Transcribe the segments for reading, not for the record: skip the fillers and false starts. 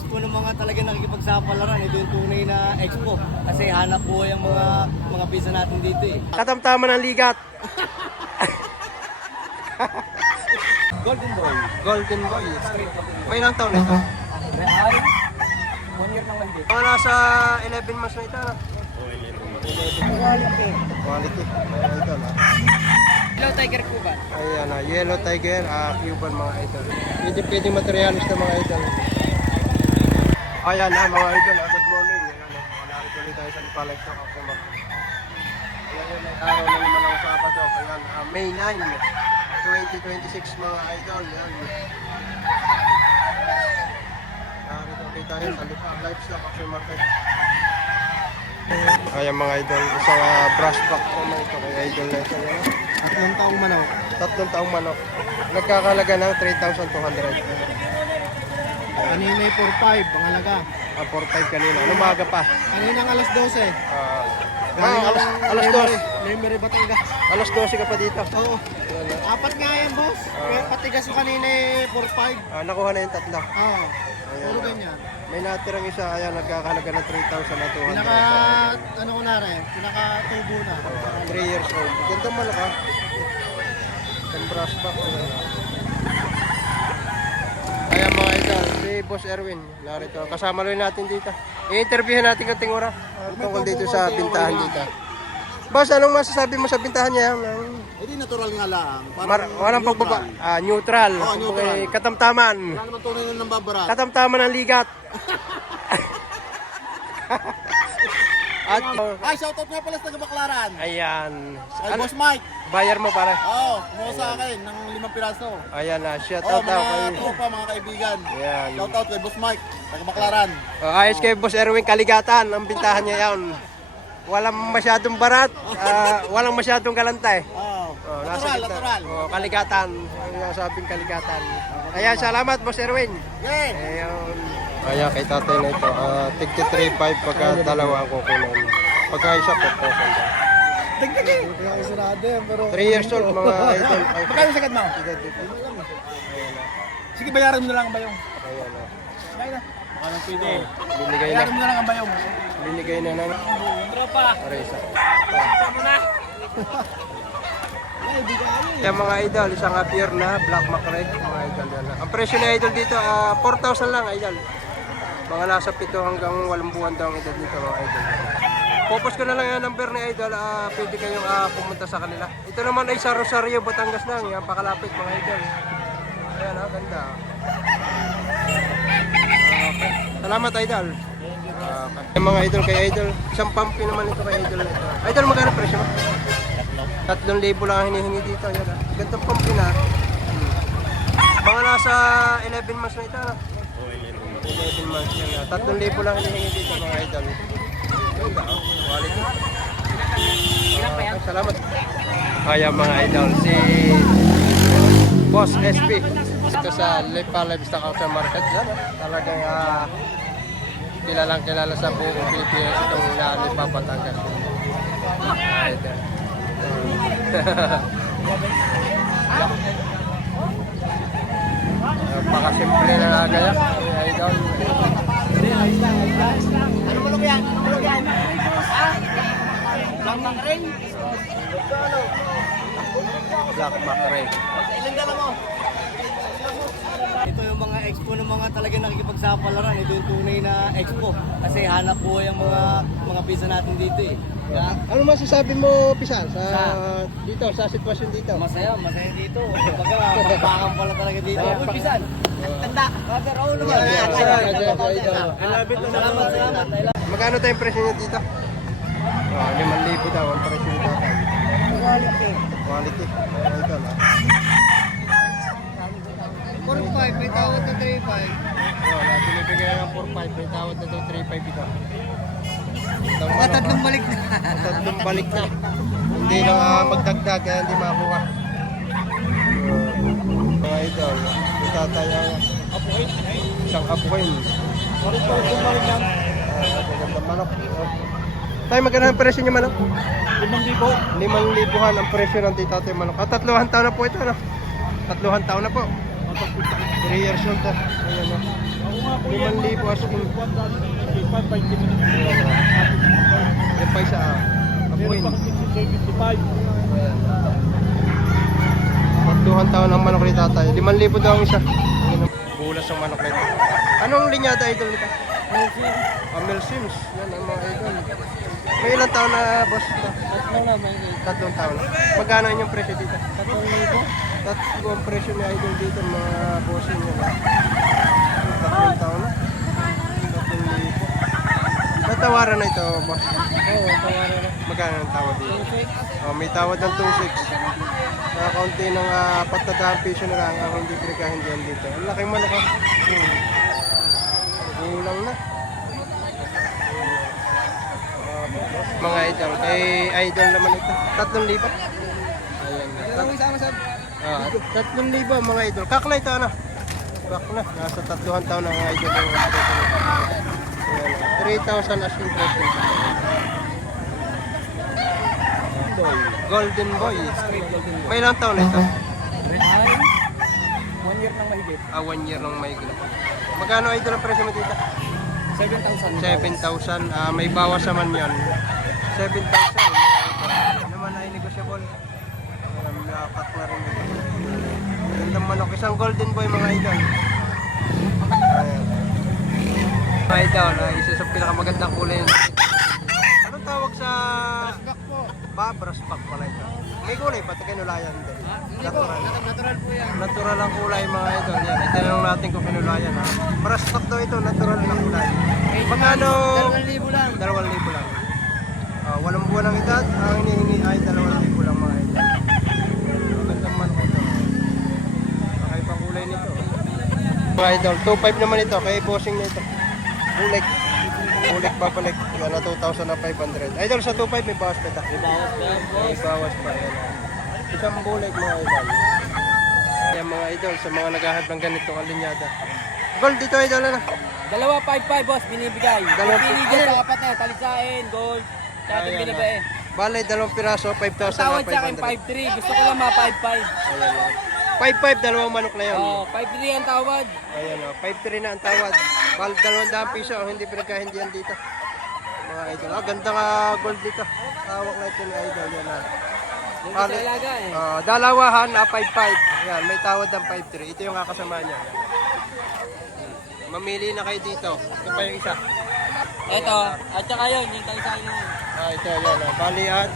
expo ng mga talaga nakikipagsapalaran. Ito yung tunay na expo. Kasi hanap buhay ang mga pisa natin dito eh. Katamtaman ng ligat. Golden Boy. Golden Boy. May ilang taon na ito? Ay, 1 year lang lang dito. Mga nasa 11 months na ito. No? Quality. Ito na. Hello, Tiger Cuban. Ayan na. Yellow Tiger, Cuban mga idol. Pwede materialis na mga idol. Ayan na mga idol. Good morning. Ayan na. Narito ulit tayo sa Lipalex na customer. Ayan ay araw na naman ang Sabado. Ayan, May 9, 2026 mga idol. Ayan. Narito ulit tayo sa Lipalex na customer. Ayan mga idol. Isang brush back po na ito kay idol na ito. Ayan. 3 taong manok. 3 taong manok. Nagkakalaga ng 3,200. Kanina ay 4-5, pangalaga. 4-5 kanina. Anong maga pa? Kanina alas 12. Alas 2. Lemery, Batangas. Alas 12 ka pa dito. Oo. Apat nga yan, boss. Pero patigas ko kanina eh, 4-5. Nakuha na yung 3. Oo. Puro ganyan. May natirang isa. Ayan, nagkakalaga ng 3,200. Ano ko na rin, pinaka-tubo na. 3 years old. Gandang manok ha. Yung brush back. Ayan mga idol, si Boss Erwin. Narito. Kasama rin natin dito. I-interviewin natin kating oras. Tungkol dito sa bintahan dito. Boss, anong masasabi mo sa bintahan niya? Hindi natural nga lang. Walang pagbaba. Neutral. Oo, neutral. Okay, katamtaman. Wala naman tunay na nambabarat. Katamtaman ng ligat. At, Ay, shoutout nga pala sa taga-Baklaran. ayan. Ay, Boss Mike. Bayar mo pare. Oo, kumuha sa akin ng 5 piraso. Ayan na, shout Oo, out daw kay... mga tropa, mga kaibigan. Ayan. Shoutout kay Boss Mike, taga-Baklaran. Ayos kay Boss Erwin Kaligatan. Ang bintahan niya yan. Walang masyadong barat. Walang masyadong kalantay. Oo, Nasa natural, gitna. natural. Kaligatan. Ang nasabing kaligatan. Ayan, salamat Boss Erwin. Okay. Ayun. Kaya kay tatay na ito, tigti 3.5 pagka dalawa ang kukunan. Pagka isa 4,000. Dagdagin. Kaya ako sarado yan, pero... 3 years old mga idol. Magkano sagad mo? Sige, bayaran mo na lang ang bayong. Ayan na. Bayar na. Baka nang pwede. Binigay na. Bayaran mo na lang ang bayong. Binigay na na. Tropa. Arisa. Tama na. Ay, bigay. Yan mga idol, isang pure na black mackerel mga idol yan. Ang presyo ni idol dito, 4,000 lang idol. Mga nasa 7 hanggang 8 buwan daw ang edad dito mga idol. Popost ko na lang yung number ni idol, pwede kayong pumunta sa kanila. Ito naman ay sa Rosario, Batangas lang, yan pakalapit mga idol. Ayan ganda. Okay. Salamat idol. Okay. Yung mga idol kay idol, isang pumpkin naman ito kay idol na ito. Idol, magkano presyo mo? 3,000 lang ang hinihingi dito. Ayan, gandang pumpkin ha. Mga nasa 11 months na ito. 11 months yan. 3,000 lang hinihingi dito mga idol. Ganda quality. Okay, salamat. Ayan mga idol, si Boss SP. Ito sa Lipa Livestock Auction Market. Yan, talagang kilalang kilala sa buong Pilipinas itong Lipa Batangas. Idol. Pakasimple na nagaya idol. Ano malog yan? Ano malog yan? Ha? Black Mackerel? Black mackerel. Ilan dala mo? Ito yung mga expo ng mga talaga nakikipagsapalaran. Ito yung tunay na expo. Kasi hanap buhay ang mga pisa natin dito eh. Yeah. Ano masasabi mo, Pisan, dito, sa sitwasyon dito? Masaya dito. Kumbaga, bakbakan pala talaga dito. Uy, pisan! Tanda! Brother, oo naman. Salamat. Magkano tayong presyo niya dito? 5,000 daw ang presyo nito. Quality. Ito na. 4-5, may tawad na 3-5. Binibigay ng 4,500, may tawad na ito 3,500 ito. Mga tatlong balik na. Tatlong balik na. Hindi na magdagdag kaya hindi makuha. Mga idol, itataya isang apukin. Magandang manok. Tayo magkano ang presyo niya manok? 5,000. 5,000 ang presyo ng titatoy manok. 3 taon na po ito. 3 taon na po. 3 years old. Ayan na. 5,000 asking. Yung pa isa, apuin. Pagduhan taon ang manok ni tatay. 5,000 daw ang isa. Bulas ang manok nito. Anong linyada idol nito? Mel Sims. Yan ang mga idol. May ilang taon na boss ito? 3 taon. Magkano yung presyo dito? 3,000. Tatlo ang presyo ni idol dito mga bossing nyo. 3 taon na. 3,000. Tatawaran na ito boss? Oo, tawaran na. Magkano ang tawad dito? Oh, may tawad ng 2,600. Nakakunti ng 400 piso na lang ang hindi pinagkahindihan dito. Ang laking manok ha. Kulang na. Mga idol. Kay idol naman ito. 3,000. Ayan. 3,000 mga idol. Kakla ito ano? Kakla. Nasa 3 taon ang idol. 3,000 as impression. Golden Boy. May ilang taon na ito? 1 year nang mahigit. 1 year lang may gila. Magkano idol ang presyo mo dito? 7,000. 7,000. May bawas naman yan. 7,000. Ano naman ay negotiable. Nakat na rin dito. Gandang manok. Isang Golden Boy mga idol. Ayan. Mga idol, isa sa pinakamagandang kulay. Anong tawag sa... Brass back pala ito. May kulay pati kinulayan din. Natural. Natural po yan. Natural ang kulay mga idol. Yan. Itanong natin kung kinulayan ha. Brass back daw ito. Natural na kulay. Magkano? 2,000 lang. 2,000 lang. 8 buwan ang edad. Ang hinihingi ay 2,000 lang mga idol. Magandang man ito. Kakaibang kulay nito. Mga idol. 2,500 naman ito. Kay bossing nito. Ulik. Ulik babalik. Yan na 2,500. Idol sa 2,500 may bawas pa ito. May bawas pa yan, boss. May bawas pa yan. Isang bulik mga idol. Yan mga idol sa mga naghahab ng ganito kalinyada. Gold dito idol na. Dalawa 5,500, boss, binibigay. Dalawa Pili dyan sa kapat na yan, talisain, gold. Dati Ayan, binibigay. Bale, 2 piraso, 5,500. Tawad sa akin 5,300. Gusto ko lang mga 5,500. Ayan o. 5,500, dalawang manok na yun. Oo, 5,300 ang tawad. Ayan o, 5,300 na ang tawad. 200 piso, hindi pinagkahindihan dito. Mga idol. Ganda ka gold dito. Tawag na ito ni idol. Yan na. Yung sa alaga eh. Dalawahan, 5,500. Ayan, may tawad ng 5,300. Ito yung kakasama niya. Mamili na kayo dito. Ito pa yung isa. Ito, at saka yun, yung talisain naman. Ito, yan.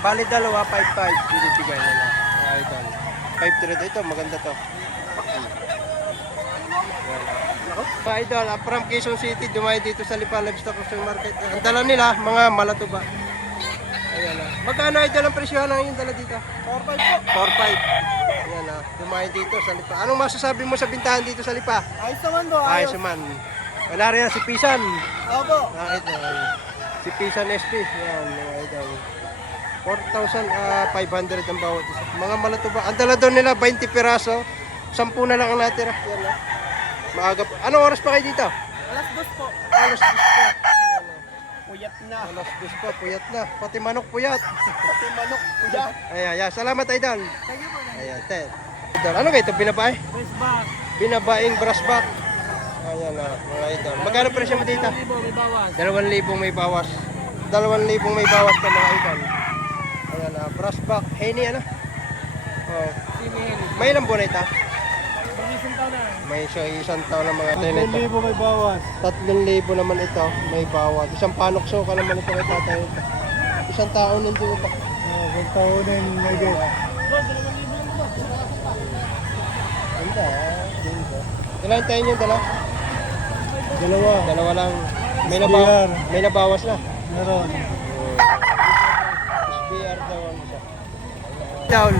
Bali dalawa, 5,500. Binibigay na lang. Idol. 5,300 ito, maganda to. Mga idol, from Quezon City, dumayo dito sa Lipa Livestock Market. Ang dala nila, mga malatuba. Ayan na. Magkano idol ang presyo ng yung dala dito? 4,500 po. 4,500. Ayan na, dumayo dito sa Lipa. Anong masasabi mo sa bintahan dito sa Lipa? Ayos naman do, Ayos naman. Wala rin si Pisan. Opo. Si Pisan SP. Yan, mga idol. 4,500 ang bawat isa. Mga malatuba. Ang dala doon nila, 20 piraso. 10 na lang ang natira. Yan na. Maaga pa. Anong oras pa kayo dito? Alas 2 po. Alas 10 pa. Puyat na. Alas 10 pa, puyat na. Pati manok puyat. Pati manok, puyat. Ayan. Salamat, idol. Thank you po. Ayan, ten. Idol, ano kayo ito? Binabae? Press back. Binabaing brass back. Ayan na, mga idol. Magkano presyo mo dito? 2,000 may bawas. 2,000 may bawas pa mga idol. Ayan na, brass back. Henny ano? Oh. May ilang buwan na ito? May isang taon na mga tayo nito. 3,000 may bawas. 3,000 naman ito, may bawat. Isang panokso ka naman ito kay tatay ito. Isang taon din dito pa. Isang taon din may get. Ganda Ilan tayo yung dala? Dalawa lang. May nabawas na. Meron. SBR daw ang isa. Down.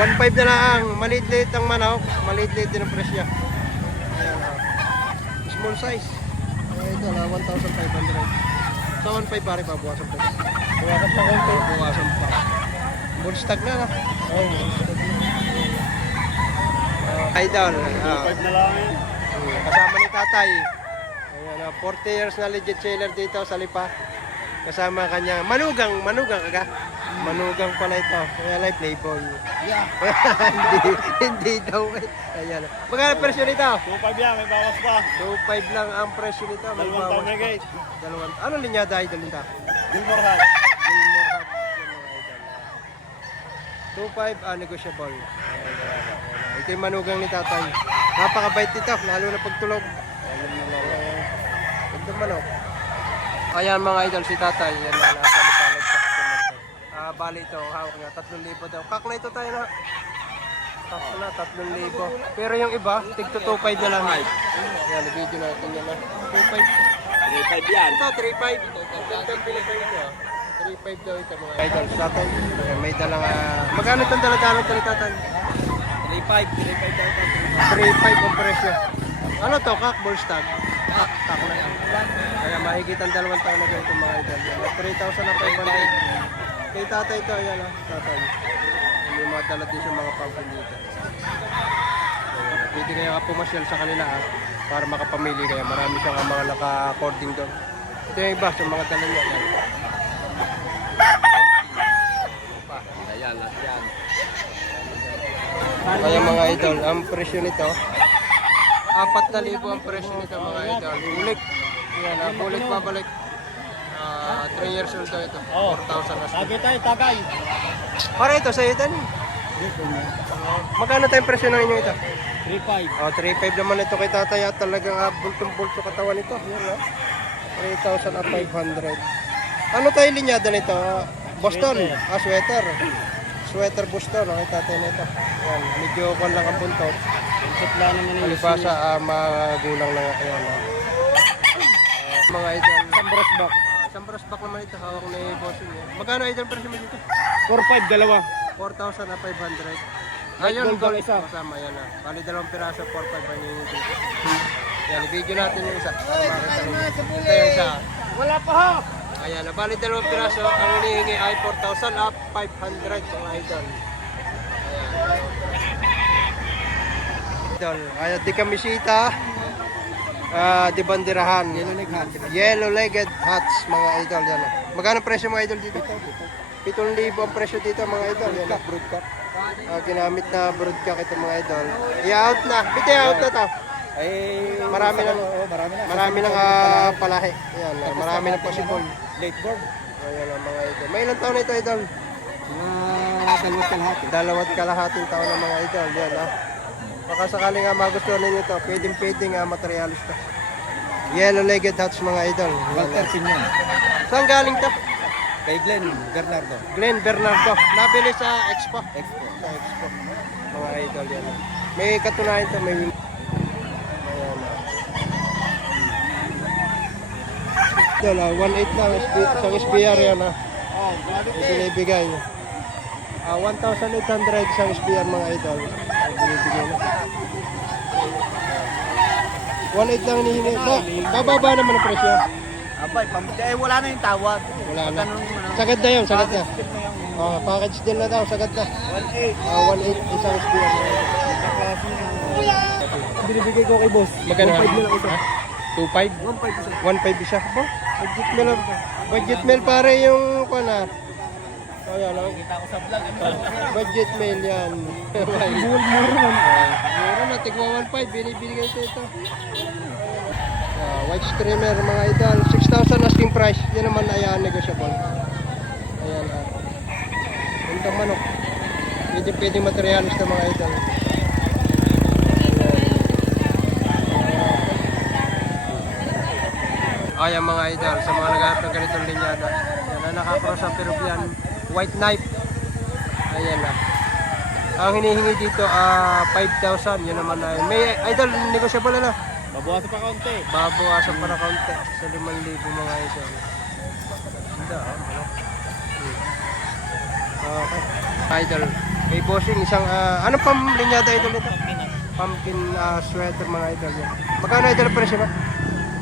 1,500 na lang. Maliit-liit ang manok. Maliit-liit din ang presyo. Ayan, small size. Ito na, 1,500. Sa 1,500 pare pa, buwasan pa. Buwasan pa konti. Buwasan pa. Bull stag na. Idol. 5 na lang yan. Kasama ni tatay. Ayan, 40 years na legit seller dito sa Lipa. Kasama kanya manugang kaga. Manugang pala ito. Kaya lang playboy. Yeah. hindi daw eh. Ayan. Magkano presyo nito? 2.5 yan, may bawas pa. 2.5 lang ang presyo nito. May Dalawang bawas taon na pa. guys. Dalawang. Ano linyada idol nito? Gilmore Hut. Gilmore Hut. Yan, mga idol. 2.5 negotiable. Ito yung manugang ni tatay. Napakabait nito, lalo na pagtulog. Ganda manok. Ayan mga idol, si tatay. Yan na, nasa lipalad sa customer ko. Bali ito, hawak nga, 3,000 daw. Kak na ito tayo na. Kak na, 3,000. Pero yung iba, tig to 2.5 na lang. Yan, video natin yan na. 2.5. 3.5 yan. Ito, 3.5. Ganda ang pinapay ito. 3.5 daw ito mga idol. Sa tatay, may dalang, magkano itong daladalang ito ni tatay? 3.5. 3.5 ang presyo. Ano to, kak, bullstag? Kak na yan. Kaya mahigit ang 2 taon na ganito mga idol. 3,000 na 500. Kay tatay ito, ayan tatay. May mga dala din siya mga pampin dito. Pwede kaya ka pumasyal sa kanila para makapamili kaya marami siyang mga naka-cording doon. Ito yung iba sa mga dala niya. Ayan, yan. Kaya mga idol, ang presyo nito 4,000 ang presyo nito mga idol. Bulik. Yan, bulik babalik. 3 years old daw ito. 4,000 as. Lagi tayo, tagay. Para ito sa itan. Magkano tayong presyo ng inyo ito? 3.5. 3,500 naman ito kay tatay at talagang bultong-bulto katawan nito. Yan 3,500. Ano tayo linyada nito? Boston. Sweater. Sweater Boston. Kay tatay nito. Yan, medyo kon lang ang buntot. Sipla naman yung Palibasa, magulang lang. Ayan. Mga idol. Sambros back. Isang brass back naman ito, hawak ni bossing niya. Magkano idol presyo mo dito? 4.5, dalawa. 4,500. Ayun, Ayun, gold isa. kasama yan na. Bali 2 piraso, 4,500 ang hihingi dito. Yan, i-video natin yung isa. Para makita ninyo. Ito yung isa. Wala pa ha! Ayan, bali 2 piraso, ang hinihingi ay 4,500 mga idol. Ayan. Idol, ayaw di kamisita. Di bandirahan. Yellow-legged hats mga idol yan. Magkano presyo mga idol dito? 7,000 ang presyo dito mga idol. Yan. Broodcock. Ginamit na broodcock ito mga idol. I-out na. Bite out na to. Ay, Marami nang marami nang palahi. Yan, marami nang possible. late board. Ayan ang mga idol. May ilang taon na ito idol? Dalawat kalahating taon na mga idol. Yan baka sakaling magustuhan ninyo ito, pwedeng materialista. Yellow-legged hats mga idol. Walter Pinyon. Saan galing to? Kay Glenn Bernardo. Glenn Bernardo. Nabili sa Expo. Expo. Sa Expo. Mga idol yan. May katunayan to, may ayan. Idol, 1.8 lang. Isang SBR yan Oh, Yung binibigay. 1,800 isang SBR mga idol. Ang binibigay na. 1.8 lang hinihingi. Bababa naman ang presyo. Abay, wala na yung tawad. Wala na. Sagad na yun, sagad na. Package deal na daw, sagad na. 1.8. 1.8 isang SPR. Binibigay ko kay boss. Magkano? 1.5 na lang isa. 2.5? 1.5 isa. Ba? Budget meal. Budget meal pare yung pana. Ayan lang. Kita ko sa vlog. Budget meal yan. Mura man. Mura na, tigwa 1.5. Binibigay ito. White streamer mga idol. 6,000 asking price. Yan naman ay negotiable. Ayan. Gandang manok. Pwedeng materialista mga idol. Ayan mga idol. Sa mga naghahanap ng ganitong linyada. Yan na nakakross ang Peruvian. White knife. Ayan na. Ang hinihingi dito 5,000. Yan naman ay. May idol, negotiable na. Babawasan pa kaunti. Babawasan pa na kaunti sa 5,000 mga idol. Ganda Okay. Idol. May bossing isang anong pamlinyada idol nito? Pumpkin sweater mga idol yan. Magkano idol ang presyo ba?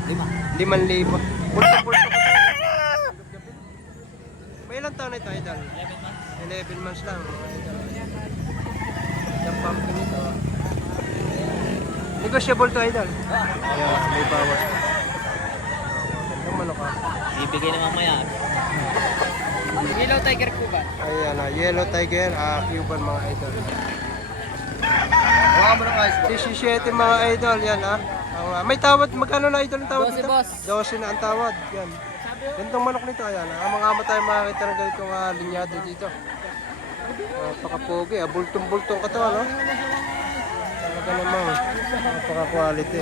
5,000. Bulto-bulto ko tayo. May ilang taon na ito idol? 11 months lang mga idol. Yung pumpkin ito. Negotiable to idol. Ayan, may bawas. Ganda manok Ibigay na mamaya. Yellow Tiger Cuban. Ayan, Yellow Tiger, Cuban mga idol. Huwag mo ng ice box. 17 mga idol, yan may tawad, magkano na idol ang tawad 12 dito? boss. 12 na ang tawad, yan. Gantong manok nito, ayan. Mga amo tayo makakita ng ganitong linyado dito. Napaka-pogi, bultong-bultong katawan, no? Talaga namang, napaka-quality,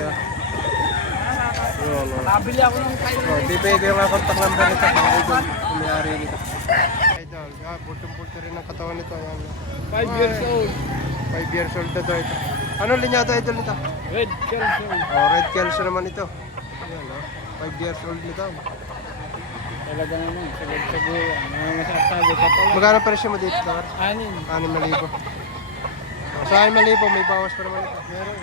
Ayan, Nabili ako ng bibigay ko yung contact number nito, mga idol, kumiyari nito. Idol, bultong-bultong rin ang katawan nito, ayan. 5 years old. 5 years old na to ito. Anong linyado idol nito? Red Kelso. Red Kelso naman ito. Ayan, 5 years old nito. Talaga naman. Sagad-saguan. Mga masasabi ka pala. Magkano presyo mo dito, Tor? 6. 6,000. Sa 6,000, may bawas pa naman ito. Meron.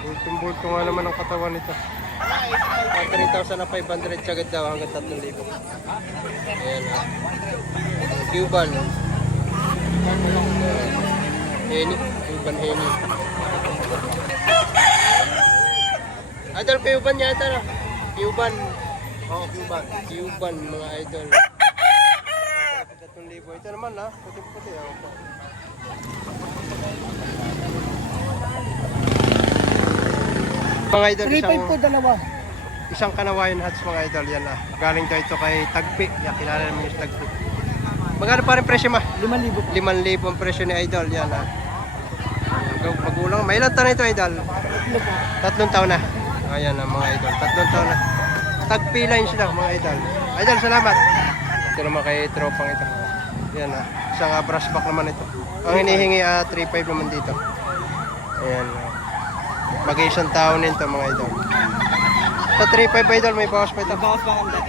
Bultong-bultong nga naman ang katawan nito. 3,500 sagad daw hanggang 3,000. Ayan, Cuban. Henny. Cuban Henny. Idol, Cuban yata na. Cuban. Cuban. Cuban, mga idol. 3,000. Ito naman puti-puti. Mga idol, 3.5 po dalawa. isang Kanawayan Hats mga idol. Yan galing daw ito kay Tagpi. Yan, kilala naman yung Tagpi. Magkano pa rin presyo 5,000 po. 5,000 ang presyo ni idol. Yan magulang. May ilang taon na ito idol? 3 taon na. Ayan mga idol. 3 taon na. Tagpi line sila mga idol. Idol, salamat. Ito naman kay tropang ito. Yan isang brush back naman ito. Ang hinihingi 3.5 naman dito. Ayan. Mag-isang taon nito mga idol. Sa 3.5 idol may bawas pa ito. Bawas pa kang dati.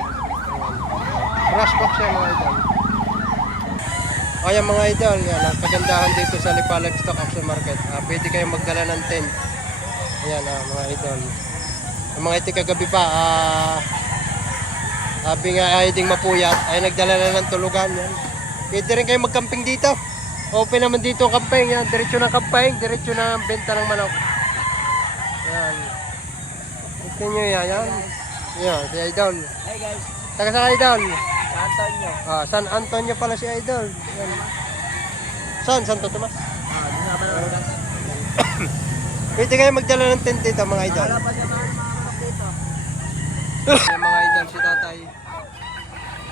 Brush back siya mga idol. Ayan mga idol, yan ang kagandahan dito sa Lipa Livestock Auction Market. Pwede kayong magdala ng tent. Ayan mga idol. Ang mga ito kagabi pa, sabi nga ay ding mapuyat, ay nagdala na ng tulugan. Yan. Pwede rin kayong magcamping dito. Open naman dito ang camping. Yan. Diretso ng camping, diretso ng benta ng manok. Yan. Gusto nyo yan. Yan, si idol. Hey guys, Taga sa idol. Antonio. San Antonio pala si idol. Yan. Saan? Santo Tomas? Di nga ba naman? Pwede kayo magdala ng tent dito mga idol. Wala pa siya mga manok dito. Yan mga idol, si tatay.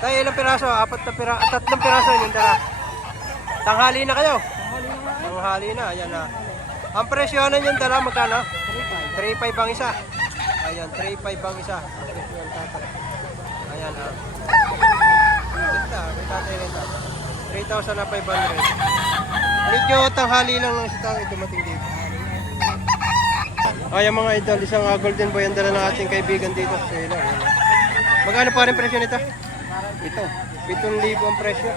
Tay, ilang piraso? 3 piraso yung dala. Tanghali na kayo. Tanghali na, ayan na. Ang presyonan yung dala, magkano? 3.5 ang isa. Ayan, 3.5 ang isa. Presyon tatay. Ayan Ganda, may tatay nito. 3,500. Medyo tanghali lang ng isang dumating dito. Ayan mga idol, isang golden boy ang dala ng ating kaibigan dito sa ilo. Magkano pa rin presyo nito? Ito. 7,000 ang presyo.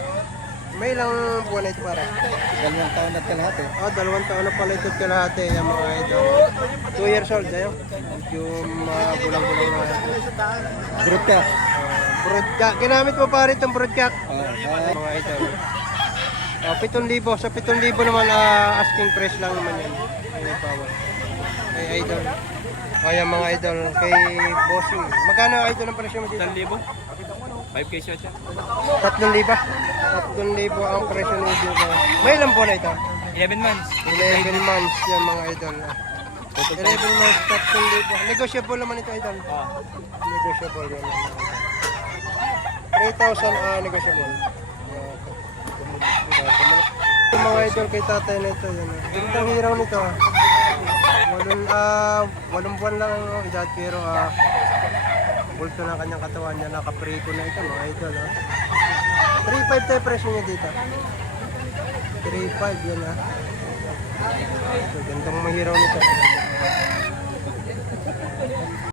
May ilang buwan na ito para? 2 taon at kalahati. 2 taon na pala ito kalahati. Ayan mga idol. 2 years old ayo. Yung bulang-bulang na. Brut ka. Broadcast. Ginamit mo pa rin itong broadcast. Mga idol. 7,000. Sa 7,000 naman asking price lang naman yan. Ay, power. Kay idol. Ayan mga idol. Kay bossing. Magkano idol ang presyo mo dito? 1,000? 5K shot siya. 3,000. 3,000 ang presyo ng idol. May ilang buwan na ito? 11 months. 11 months yan mga idol. 11 months, 3,000. Negotiable naman ito idol. Negotiable yan. 3,000 negotiable. Yung mga idol kay tatay na ito. Gandang hiraw nito. 8 buwan lang ang edad pero bulto na kanyang katawan niya. Nakapriko na ito mga idol. 3.5 tayo presyo niya dito. 3.5 yan Gandang mahiraw nito.